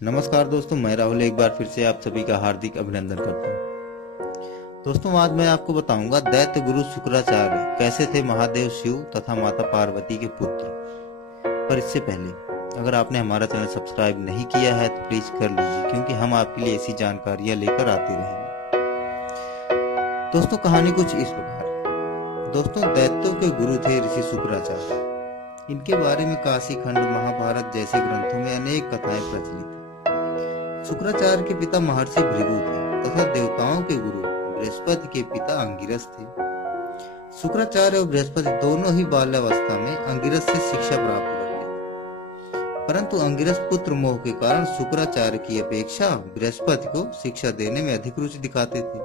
नमस्कार दोस्तों, मैं राहुल एक बार फिर से आप सभी का हार्दिक अभिनंदन करता हूँ। दोस्तों, आज मैं आपको बताऊंगा दैत्य गुरु शुक्राचार्य कैसे थे महादेव शिव तथा माता पार्वती के पुत्र। पर इससे पहले अगर आपने हमारा चैनल सब्सक्राइब नहीं किया है तो प्लीज कर लीजिए, क्योंकि हम आपके लिए ऐसी जानकारियां लेकर आते रहेंगे। दोस्तों, कहानी कुछ इस प्रकार है। दोस्तों, दैत्यों के गुरु थे ऋषि शुक्राचार्य। इनके बारे में काशी खंड, महाभारत जैसे ग्रंथों में अनेक कथाएं प्रचलित हैं। शुक्राचार्य के पिता महर्षि भृगु थे तथा देवताओं के गुरु बृहस्पति के पिता अंगिरस थे। शुक्राचार्य और बृहस्पति दोनों ही बाल्यावस्था में अंगिरस से शिक्षा प्राप्त करते थे, परंतु अंगिरस पुत्र मोह के कारण शुक्राचार्य की अपेक्षा बृहस्पति को शिक्षा देने में अधिक रुचि दिखाते थे।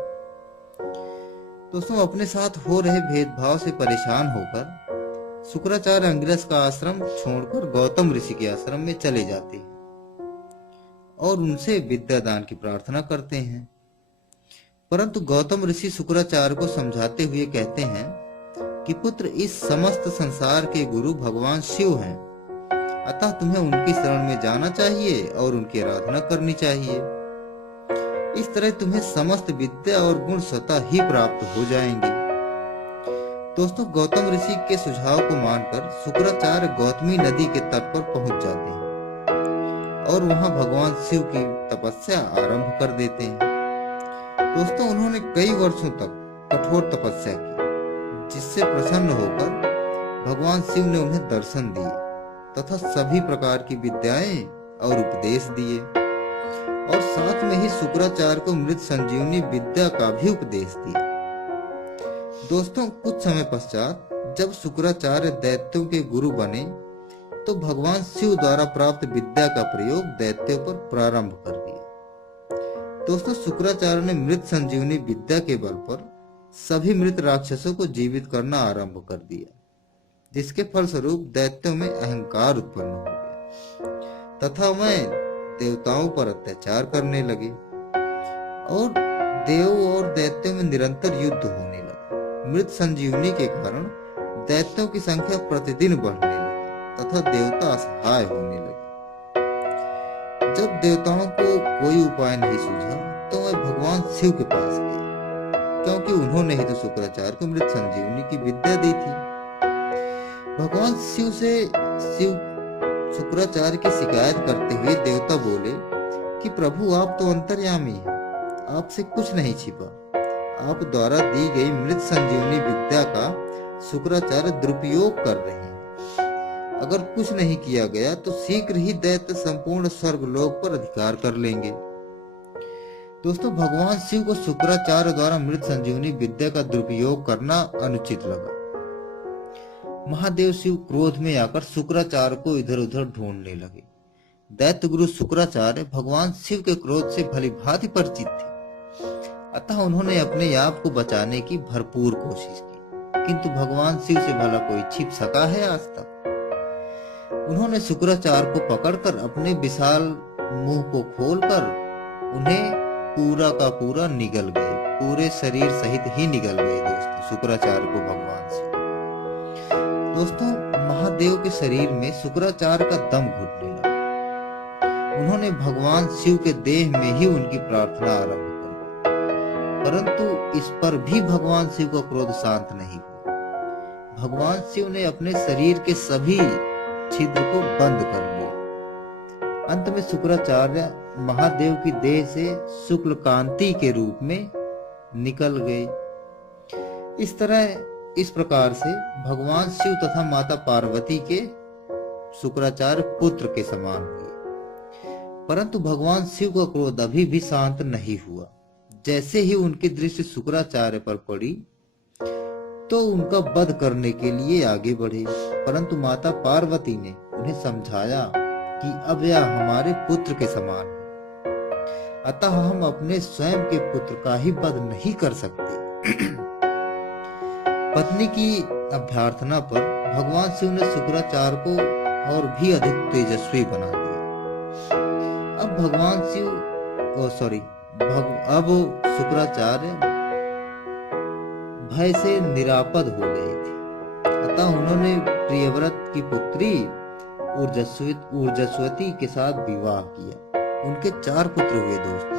दोस्तों, अपने साथ हो रहे भेदभाव से परेशान होकर शुक्राचार्य अंगिरस का आश्रम छोड़कर गौतम ऋषि के आश्रम में चले जाते हैं और उनसे विद्यादान की प्रार्थना करते हैं। परंतु गौतम ऋषि शुक्राचार्य को समझाते हुए कहते हैं कि पुत्र, इस समस्त संसार के गुरु भगवान शिव हैं, अतः तुम्हें उनकी शरण में जाना चाहिए और उनकी आराधना करनी चाहिए। इस तरह तुम्हें समस्त विद्या और गुण स्वतः ही प्राप्त हो जाएंगे। दोस्तों, गौतम ऋषि के सुझाव को मानकर शुक्राचार्य गौतमी नदी के तट पर पहुंच जाते हैं और वहां भगवान शिव की तपस्या आरंभ कर देते हैं। दोस्तों, उन्होंने कई वर्षों तक कठोर तपस्या की, जिससे प्रसन्न होकर भगवान शिव ने उन्हें दर्शन दिए तथा सभी प्रकार की विद्याएं और उपदेश दिए और साथ में ही शुक्राचार्य को मृत संजीवनी विद्या का भी उपदेश दिया। दोस्तों, कुछ समय पश्चात जब शुक्राचार्य दैत्यों के गुरु बने तो भगवान शिव द्वारा प्राप्त विद्या का प्रयोग दैत्यों पर प्रारंभ कर दिया। दोस्तों, शुक्राचार्य ने मृत संजीवनी विद्या के बल पर सभी मृत राक्षसों को जीवित करना आरंभ कर दिया, जिसके फलस्वरूप दैत्यों में अहंकार उत्पन्न हो गया तथा वह देवताओं पर अत्याचार करने लगे और देवों और दैत्यों में निरंतर युद्ध होने लगा। मृत संजीवनी के कारण दैत्यों की संख्या प्रतिदिन बढ़ने लगी तथा देवता असहाय होने लगे। जब देवताओं को कोई उपाय नहीं सूझा तो वे भगवान शिव के पास गए, क्योंकि उन्होंने ही तो शुक्राचार्य को मृत संजीवनी की विद्या दी थी। भगवान शिव से शुक्राचार्य की शिकायत करते हुए देवता बोले कि प्रभु, आप तो अंतर्यामी हैं, आपसे कुछ नहीं छिपा। आप द्वारा दी गई मृत संजीवनी विद्या का शुक्राचार्य दुरुपयोग कर रहे हैं। अगर कुछ नहीं किया गया तो शीघ्र ही दैत्य संपूर्ण स्वर्गलोक पर अधिकार कर लेंगे। दोस्तों, भगवान शिव को शुक्राचार्य द्वारा मृत संजीवनी विद्या का दुरुपयोग करना अनुचित लगा। महादेव शिव क्रोध में आकर शुक्राचार्य को इधर उधर ढूंढने लगे। दैत्य गुरु शुक्राचार्य भगवान शिव के क्रोध से भली भांति परिचित थे, अतः उन्होंने अपने आप को बचाने की भरपूर कोशिश की, किंतु भगवान शिव से भला कोई छिप सका है आज तक। उन्होंने शुक्राचार्य को पकड़कर अपने विशाल मुंह को खोलकर उन्हें पूरा का पूरा निगल गए, पूरे शरीर सहित ही निगल गए। दोस्तों, शुक्राचार्य को भगवान शिव। दोस्तों, महादेव के शरीर में शुक्राचार्य का दम घुटने लगा। उन्होंने भगवान शिव के देह में ही उनकी प्रार्थना आरंभ कर दी, परंतु इस पर भी भगवान शिव का क्रोध शांत नहीं हुआ। भगवान शिव ने अपने शरीर के सभी छिद्र को बंद कर लिया। अंत में शुक्राचार्य महादेव की देह से शुक्ल कांति के रूप में निकल गए। इस प्रकार से भगवान शिव तथा माता पार्वती के शुक्राचार्य पुत्र के समान हुए। परंतु भगवान शिव का क्रोध अभी भी शांत नहीं हुआ। जैसे ही उनकी दृष्टि शुक्राचार्य पर पड़ी तो उनका वध करने के लिए आगे बढ़े, परंतु माता पार्वती ने उन्हें समझाया कि अब यह हमारे पुत्र के समान है, अतः हम अपने स्वयं के पुत्र का ही वध नहीं कर सकते। पत्नी की अभ्यर्थना पर भगवान शिव ने शुक्राचार्य को और भी अधिक तेजस्वी बना दिया। अब शुक्राचार्य भय से निरापद हो गए थे, अतः उन्होंने प्रियव्रत की पुत्री ऊर्जस्वती के साथ विवाह किया उनके 4 पुत्र हुए दोस्तों।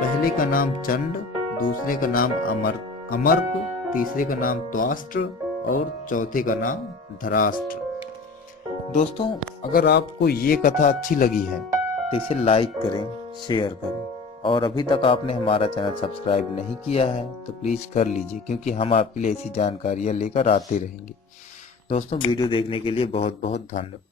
पहले का नाम चंड, दूसरे का नाम अमर्क, तीसरे का नाम त्वाष्ट्र और चौथे का नाम धराष्ट्र। दोस्तों, अगर आपको ये कथा अच्छी लगी है तो इसे लाइक करें, शेयर करें, और अभी तक आपने हमारा चैनल सब्सक्राइब नहीं किया है तो प्लीज कर लीजिए, क्योंकि हम आपके लिए ऐसी जानकारियां लेकर आते रहेंगे। दोस्तों, वीडियो देखने के लिए बहुत बहुत धन्यवाद।